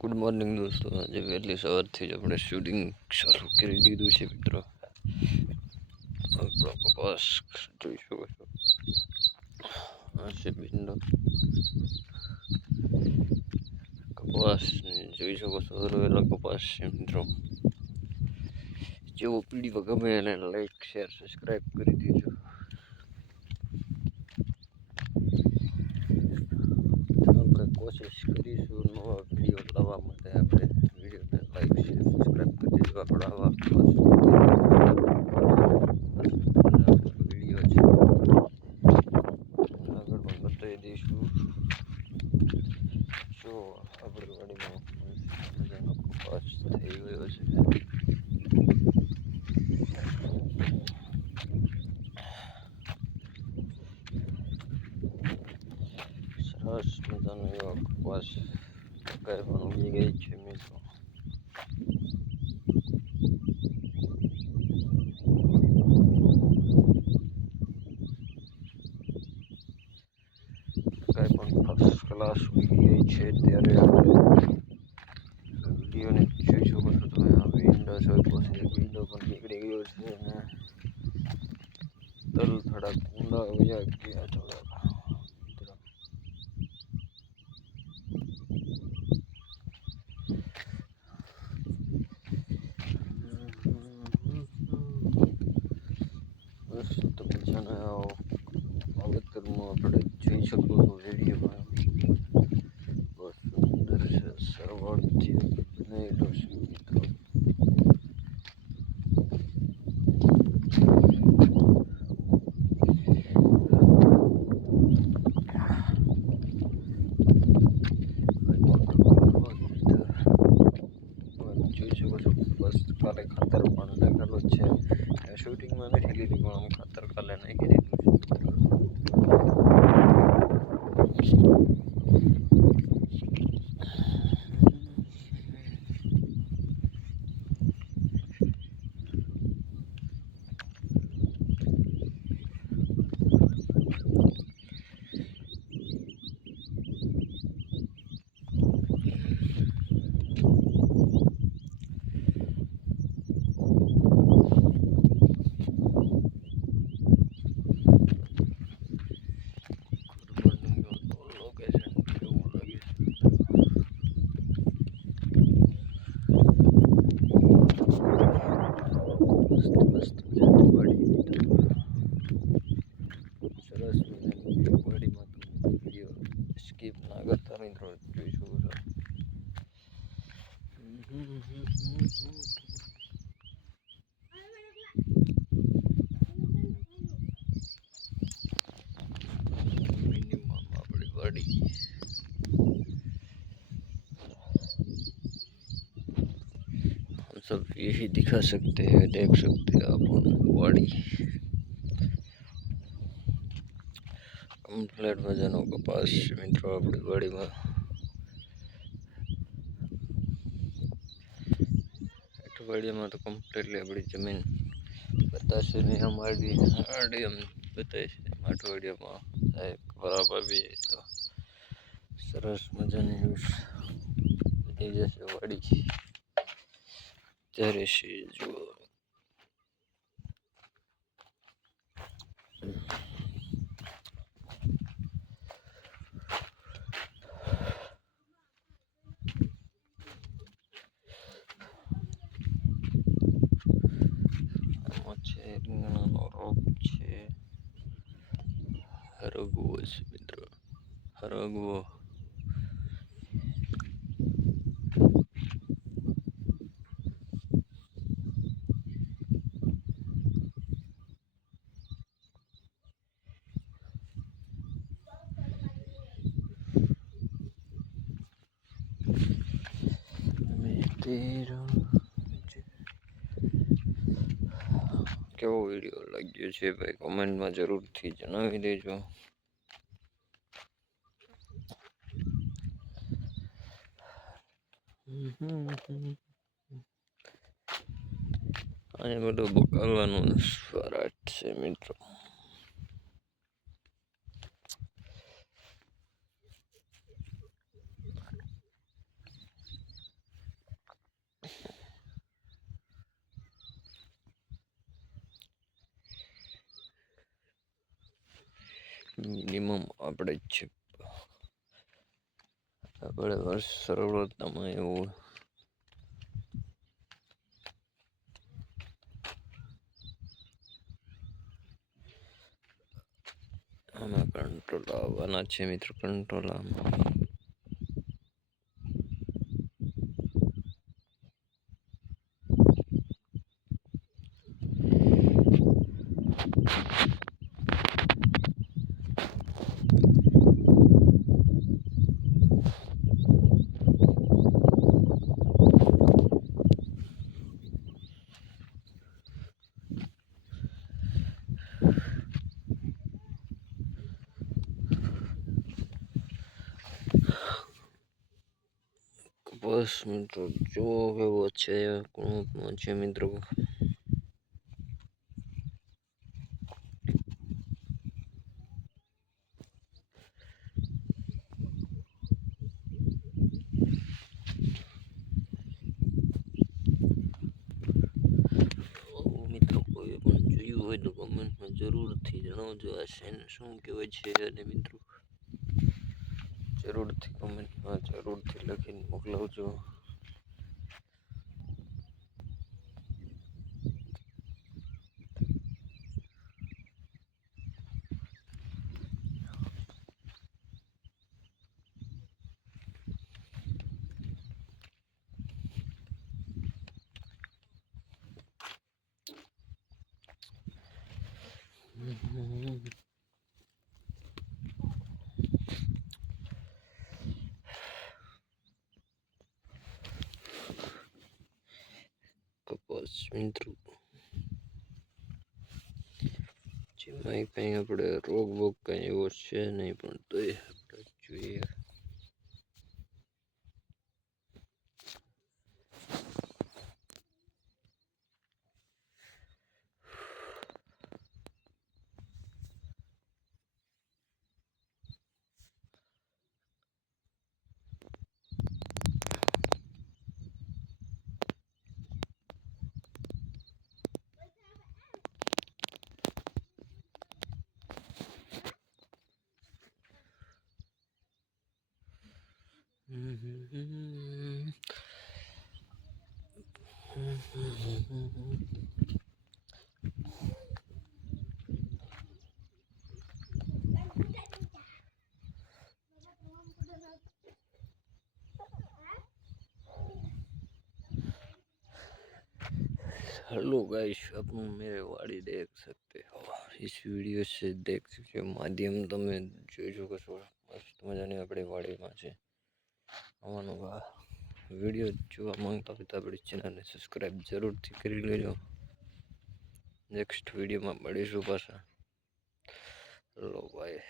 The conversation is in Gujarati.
ગુડ મોર્નિંગ દોસ્તો. આજે વહેલી સવારથી જ આપણે શૂટિંગ શરૂ કરી દીધું છે મિત્રો. આપણો કપાસ જોઈ શકો છો આ કપાસ જોઈ શકો છો હરવેલા કપાસ છે મિત્રો. જેવો પીડી ગમે એને લાઈક શેર સબસ્ક્રાઈબ કરી દેજો આપણે કોશિશ કરીશું નવા વીડિયો લાવવા માટે આપણે વિડીયોને લાઈક શેર દેજો આપણે આવા વીડિયો છે. આગળ પણ બતાવી દઈશું. જો આપણી મજાનો કપાસ થઈ ગયો છે સરસ મજાનો એવો કપાસ મકાઈ પણ ઉગી ગઈ છે મિત્રો મકાઈ પણ ગઈ છે ત્યારે આપણે વિડીયોને જોઈ શકો છો તમે આ વિન્ડો પછી વિન્ડો પણ નીકળી ગયો છે અને તલ થોડાક ઊંડા વયા ગયા મસ્ત મજાના વાવેતરમાં આપણે જોઈ શકો છો વિડીયોમાં બહુ સુંદર છે સરવાળથી બનેલો છે મિત્રો જોઈ શકો છો બસ કાલે ખાતર પણ નાખેલું જ છે નથી લીધું પણ આમ ખાતર કાલે નાખી દીધું સરસ મજાની વિડીયો વાડીમાં તમે વિડીયો સ્કીપ ના કરતા મિત્રો જોઈ શકો છો મિનિમમ આપણી વાડી हम सब यही दिखा सकते हैं देख सकते हैं अपन वाड़ी કમ્પ્લેટ મજાનો કપાસ, મિત્રો, આપણી વાડીમાં. અઠવાડિયામાં તો કમ્પ્લીટલી આપણી જમીન બતાવશે નહીં અમારી બતાવે છે. અઠવાડિયામાં એક આવી જાય તો સરસ મજાની થઈ જશે વાડી. ત્યારે છે, જુઓ આમાં છે રીંગણાનો રોપ છે હરગવો છે મિત્રો હરગવો મેં કેવો વીડિયો લાગ્યો છે ભાઈ? કોમેન્ટમાં જરૂરથી જણાવી દેજો. અને બધું બકાલવાનું સ્વરાટ છે મિત્રો. મિનિમમ આપણે છે આપણે વર્ષ સરળતામાં એવું આમાં કંટ્રોલ આવવાના છે મિત્રો કંટ્રોલ આમાં બસ મિત્રો જો કેવો છે કોણ છે મિત્રો હોય તો કમેન્ટમાં જરૂરથી જણાવજો આ શેન શું કહેવાય છે અને મિત્રો જરૂરથી કમેન્ટમાં જરૂરથી લખીને મોકલાવજો. કપાસ મિત્રો. જેમાં કંઈ આપણે રોગ બોગ કંઈ એવો છે નહીં પણ તોય આપણે જોઈએ. हेलो गाइस आप मेरे वाड़ी देख सकते हो इस वीडियो से देख सकते हो માધ્યમ તમે જોઈ શકો છો મસ્ત મજાની આપણી વાડીમાં છે આવવાનું વીડિયો જોવા માંગતા હોય તો આપણી ચેનલને સબસ્ક્રાઈબ જરૂરથી કરી લેજો. નેક્સ્ટ વિડીયોમાં મળીશું પાછા. લો ભાઈ.